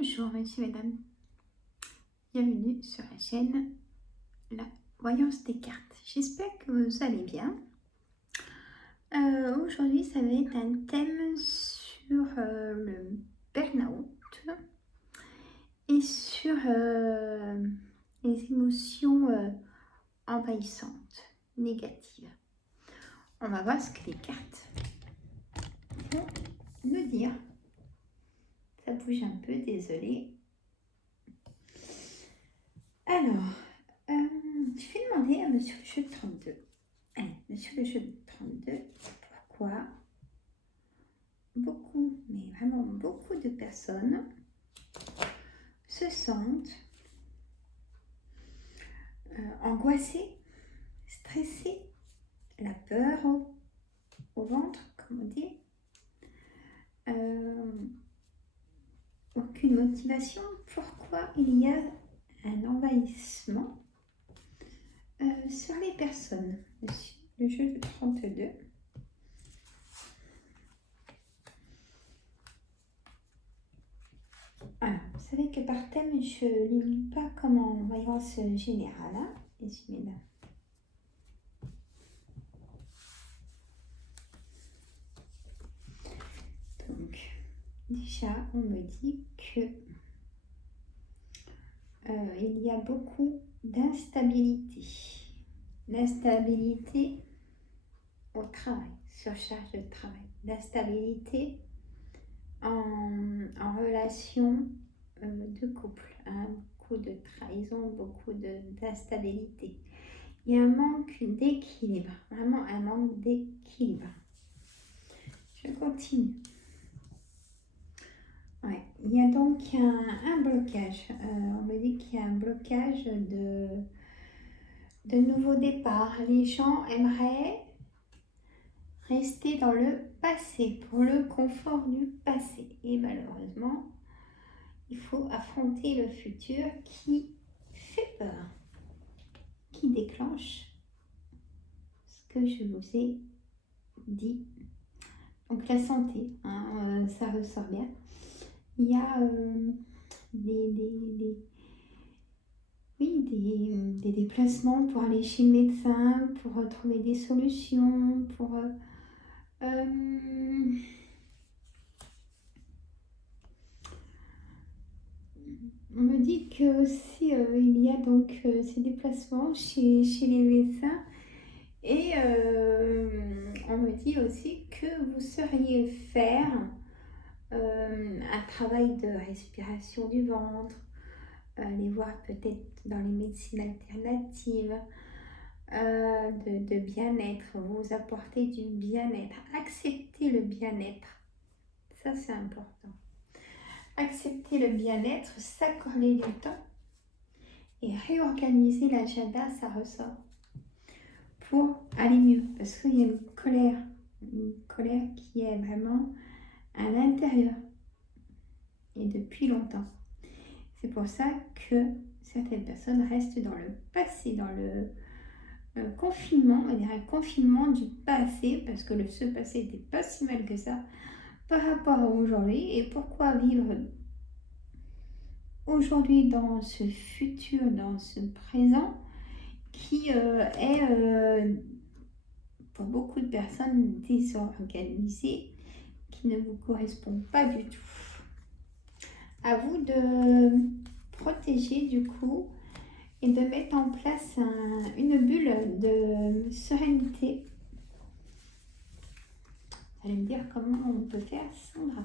Bonjour messieurs, mesdames, bienvenue sur la chaîne La Voyance des cartes. J'espère que vous allez bien. Aujourd'hui, ça va être un thème sur le burn-out et sur les émotions envahissantes, négatives. On va voir ce que les cartes vont nous dire. Ça bouge un peu, désolée. Alors, je vais demander à Monsieur le jeu de 32. Allez, Monsieur le jeu de 32, pourquoi beaucoup, mais vraiment beaucoup de personnes se sentent angoissées, stressées, la peur au ventre, comme on dit, aucune motivation. Pourquoi il y a un envahissement sur les personnes? Monsieur le jeu de 32. Alors, vous savez que par thème, je ne les lis pas comme en voyance générale, hein, messieurs, mesdames. Donc, déjà, on me dit que il y a beaucoup d'instabilité. L'instabilité au travail, surcharge de travail. L'instabilité en relation de couple, hein, beaucoup de trahison, beaucoup d'instabilité. Il y a un manque d'équilibre, vraiment un manque d'équilibre. Je continue. Ouais. Il y a donc un blocage. On me dit qu'il y a un blocage de nouveau départ. Les gens aimeraient rester dans le passé, pour le confort du passé. Et malheureusement, il faut affronter le futur qui fait peur, qui déclenche ce que je vous ai dit. Donc la santé, hein, ça ressort bien. Il y a des déplacements pour aller chez le médecin, pour trouver des solutions, pour... on me dit que aussi il y a donc ces déplacements chez les médecins et on me dit aussi que vous sauriez faire un travail de respiration du ventre, aller voir peut-être dans les médecines alternatives, de bien-être, vous apporter du bien-être, accepter le bien-être, ça c'est important. Accepter le bien-être, s'accorder du temps et réorganiser l'agenda, ça ressort, pour aller mieux, parce qu'il y a une colère qui est vraiment à l'intérieur et depuis longtemps. C'est pour ça que certaines personnes restent dans le passé, dans le confinement, on dirait un confinement du passé, parce que ce passé n'était pas si mal que ça par rapport à aujourd'hui. Et pourquoi vivre aujourd'hui dans ce futur, dans ce présent qui est pour beaucoup de personnes désorganisé, qui ne vous correspond pas du tout. À vous de protéger du coup et de mettre en place une bulle de sérénité. Vous allez me dire comment on peut faire, Sandra.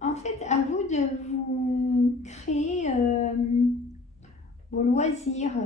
En fait, à vous de vous créer vos loisirs,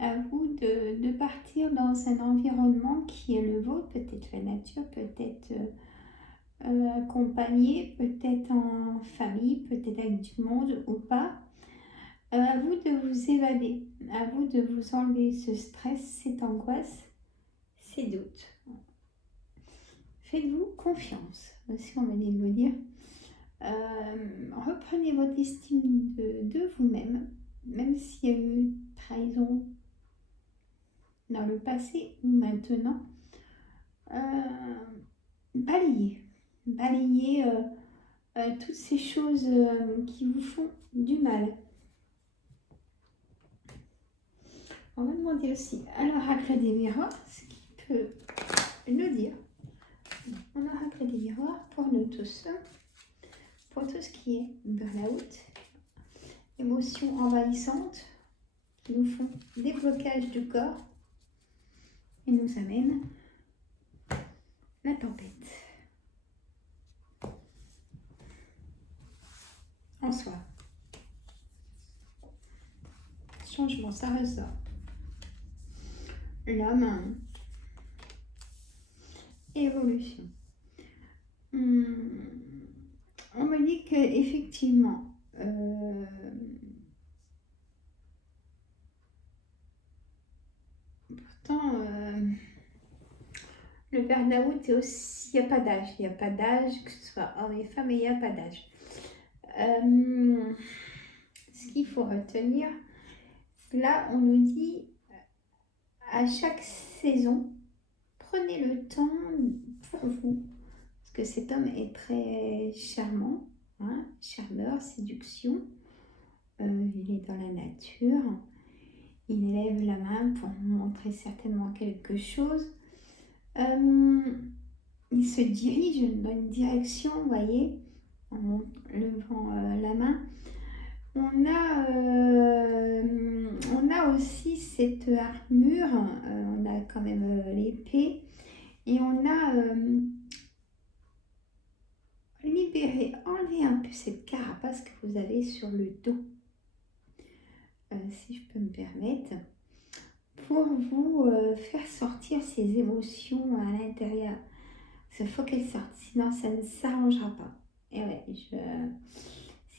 à vous de partir dans un environnement qui est le vôtre, peut-être la nature, peut-être accompagné, peut-être en famille, peut-être avec du monde ou pas. À vous de vous évader, à vous de vous enlever ce stress, cette angoisse, ces doutes. Faites-vous confiance, aussi on m'a dit de vous dire. Reprenez votre estime de vous-même, même s'il y a eu trahison dans le passé ou maintenant. Balayez balayer toutes ces choses qui vous font du mal. On va demander aussi à l'oracle des miroirs ce qu'il peut nous dire. On oracle des miroirs pour nous tous, pour tout ce qui est burn-out, émotions envahissantes qui nous font des blocages du corps et nous amènent la tempête. En soi. Changement, ça ressort. L'homme. Évolution. On me dit qu'effectivement, pourtant, le burn-out est aussi, il n'y a pas d'âge. Il n'y a pas d'âge, que ce soit homme et femme, il n'y a pas d'âge. Ce qu'il faut retenir, là, on nous dit à chaque saison, prenez le temps pour vous, parce que cet homme est très charmant, hein, charmeur, séduction, il est dans la nature, il élève la main pour montrer certainement quelque chose, il se dirige dans une direction, vous voyez, en levant la main. On a aussi cette armure, on a quand même l'épée, et on a libéré, enlevé un peu cette carapace que vous avez sur le dos, si je peux me permettre, pour vous faire sortir ces émotions à l'intérieur. Il faut qu'elles sortent, sinon ça ne s'arrangera pas. Et ouais, si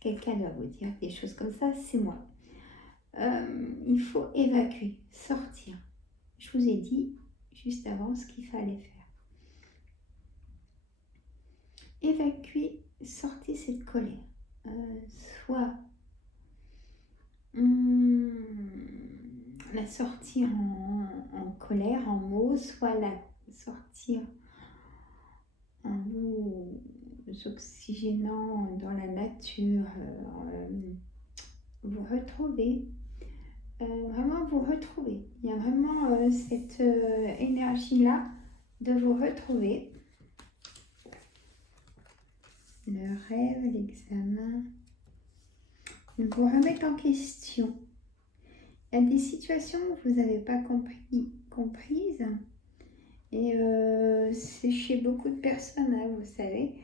quelqu'un doit vous dire des choses comme ça, c'est moi. Il faut évacuer, sortir. Je vous ai dit juste avant ce qu'il fallait faire. Évacuer, sortez cette colère. Soit la sortir en colère, en mots, soit la sortir en vous oxygénant dans la nature, vous retrouver. Vraiment vous retrouver. Il y a vraiment cette énergie-là de vous retrouver. Le rêve, l'examen. Vous remettre en question. Il y a des situations que vous n'avez pas comprises. Et c'est chez beaucoup de personnes, hein, vous savez.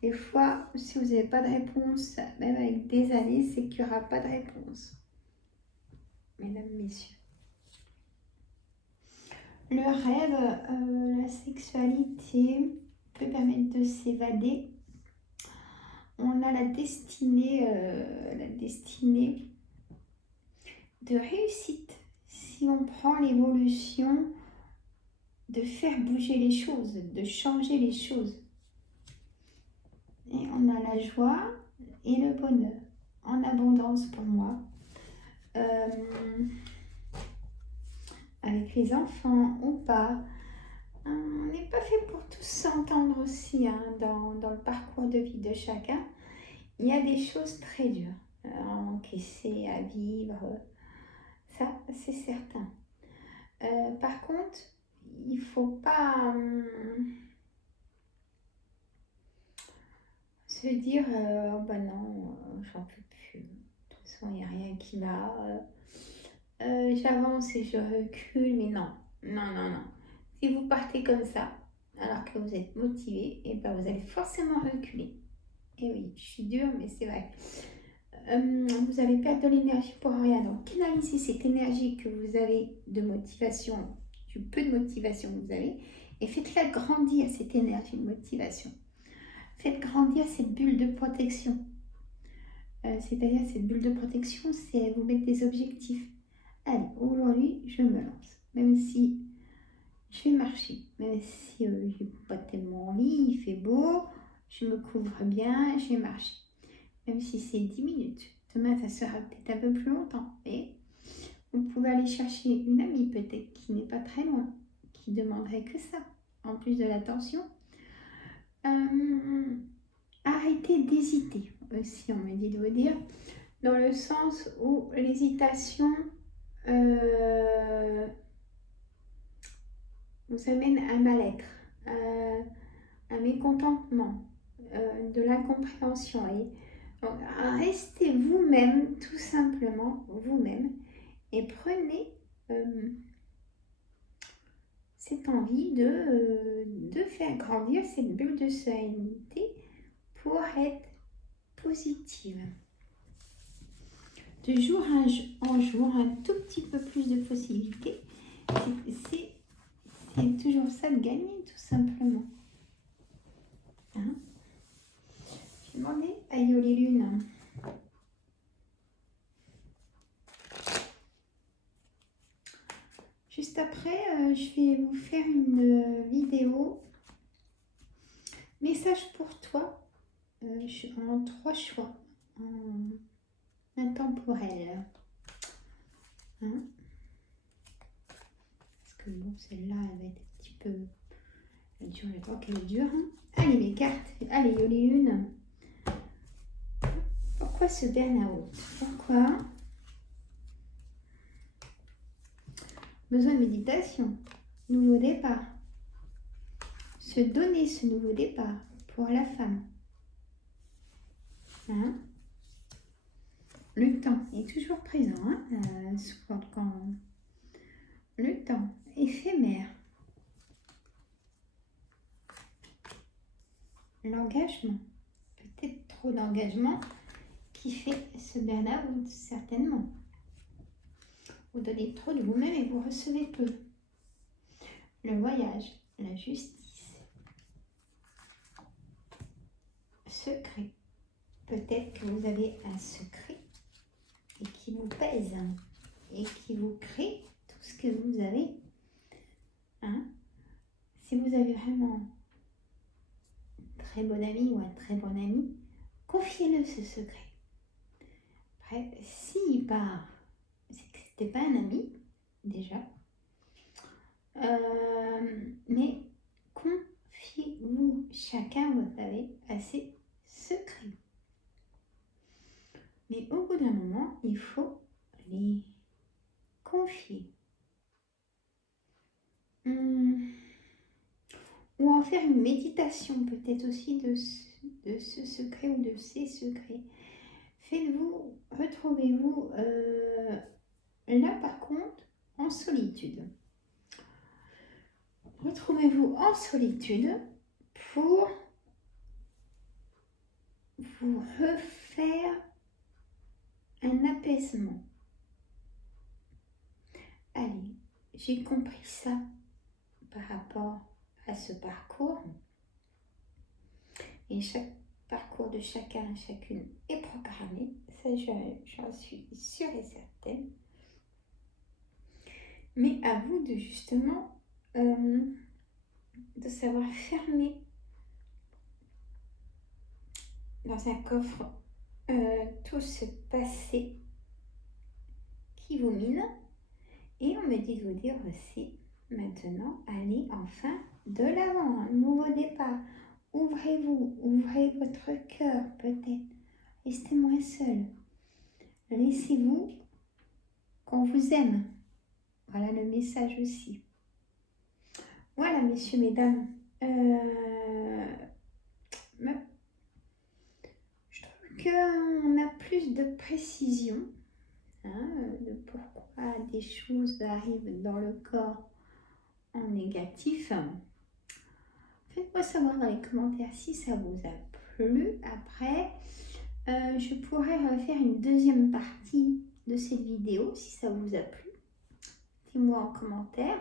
Des fois, si vous n'avez pas de réponse, même avec des années, c'est qu'il n'y aura pas de réponse. Mesdames, messieurs. Le rêve, la sexualité peut permettre de s'évader. On a la destinée de réussite. Si on prend l'évolution de faire bouger les choses, de changer les choses. Et on a la joie et le bonheur en abondance pour moi. Avec les enfants ou pas. On n'est pas fait pour tous s'entendre aussi, hein, dans le parcours de vie de chacun. Il y a des choses très dures à encaisser, à vivre. Ça, c'est certain. Par contre, il ne faut pas se dire oh bah non, j'en peux plus. De toute façon, il n'y a rien qui va. J'avance et je recule, mais non. Si vous partez comme ça, alors que vous êtes motivé, et ben vous allez forcément reculer. Et oui, je suis dure, mais c'est vrai. Vous allez perdre de l'énergie pour rien. Donc, canalisez cette énergie que vous avez de motivation, du peu de motivation que vous avez, et faites-la grandir, cette énergie de motivation. Faites grandir cette bulle de protection. C'est-à-dire, cette bulle de protection, c'est vous mettre des objectifs. Allez, aujourd'hui, je me lance. Même si je vais marcher, même si je n'ai pas tellement envie, il fait beau, je me couvre bien, je vais marcher. Même si c'est 10 minutes. Demain, ça sera peut-être un peu plus longtemps. Et vous pouvez aller chercher une amie peut-être qui n'est pas très loin, qui demanderait que ça, en plus de l'attention. Arrêtez d'hésiter aussi, on me dit de vous dire, dans le sens où l'hésitation vous amène à un mal-être, un mécontentement, de l'incompréhension. Donc, restez vous-même, tout simplement vous-même, et prenez cette envie de faire grandir cette bulle de sérénité pour être positive. De jour en jour, un tout petit peu plus de possibilités. C'est toujours ça de gagner, tout simplement. Hein? J'ai demandé à Yoli Lune. Juste après, je vais vous faire une vidéo. Message pour toi, en 3 choix, en intemporel. Hein? Parce que bon, celle-là, elle va être un petit peu dure, je crois qu'elle est dure. Hein? Allez, les cartes. Allez, Yoli Lune. Pourquoi ce burn-out? Pourquoi? Besoin de méditation. Nouveau départ. Se donner ce nouveau départ pour la femme. Hein? Le temps est toujours présent. Hein? Quand le temps éphémère. L'engagement. Peut-être trop d'engagement qui fait ce burn-out, certainement. Vous donnez trop de vous-même et vous recevez peu. Le voyage, la justice. Secret. Peut-être que vous avez un secret et qui vous pèse et qui vous crée tout ce que vous avez. Hein? Si vous avez vraiment un très bon ami ou un très bon ami, confiez-le ce secret. Après, s'il part, c'est que c'était pas un ami, déjà. Mais confiez-vous chacun, vous savez, à ses secrets. Mais au bout d'un moment, il faut les confier. Ou en faire une méditation peut-être aussi de ce secret ou de ces secrets. Faites-vous, retrouvez-vous là par contre en solitude. Retrouvez-vous en solitude pour vous refaire un apaisement. Allez, j'ai compris ça par rapport à ce parcours. Et chaque parcours de chacun et chacune est programmé. Ça, j'en suis sûre et certaine. Mais à vous de justement de savoir fermer dans un coffre tout ce passé qui vous mine. Et on me dit de vous dire aussi, maintenant, allez enfin de l'avant, un nouveau départ. Ouvrez-vous, ouvrez votre cœur peut-être. Restez moins seul. Laissez-vous qu'on vous aime. Voilà le message aussi. Voilà, messieurs, mesdames. Je trouve qu'on a plus de précision de pourquoi des choses arrivent dans le corps en négatif. Faites-moi savoir dans les commentaires si ça vous a plu. Après, je pourrais refaire une deuxième partie de cette vidéo si ça vous a plu. Dites-moi en commentaire.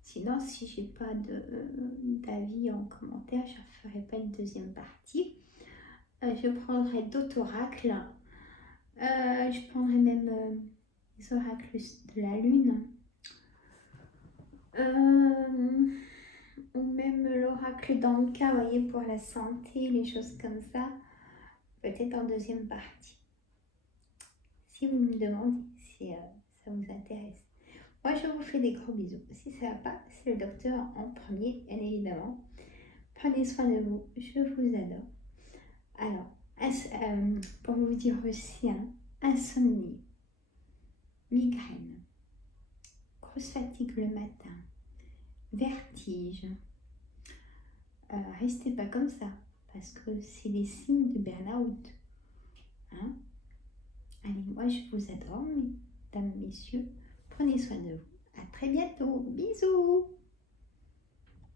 Sinon, si j'ai pas d'avis en commentaire, je ne ferai pas une deuxième partie. Je prendrai d'autres oracles. Je prendrai même les oracles de la lune. Ou même l'oracle d'Anka, vous voyez, pour la santé, les choses comme ça. Peut-être en deuxième partie. Si vous me demandez si ça vous intéresse. Moi, je vous fais des gros bisous. Si ça ne va pas, c'est le docteur en premier, bien évidemment. Prenez soin de vous, je vous adore. Alors, pour vous dire aussi, hein, insomnie, migraine, grosse fatigue le matin, vertige. Restez pas comme ça, parce que c'est les signes de burn-out. Hein. Allez, moi je vous adore, mesdames, messieurs. Prenez soin de vous. À très bientôt. Bisous.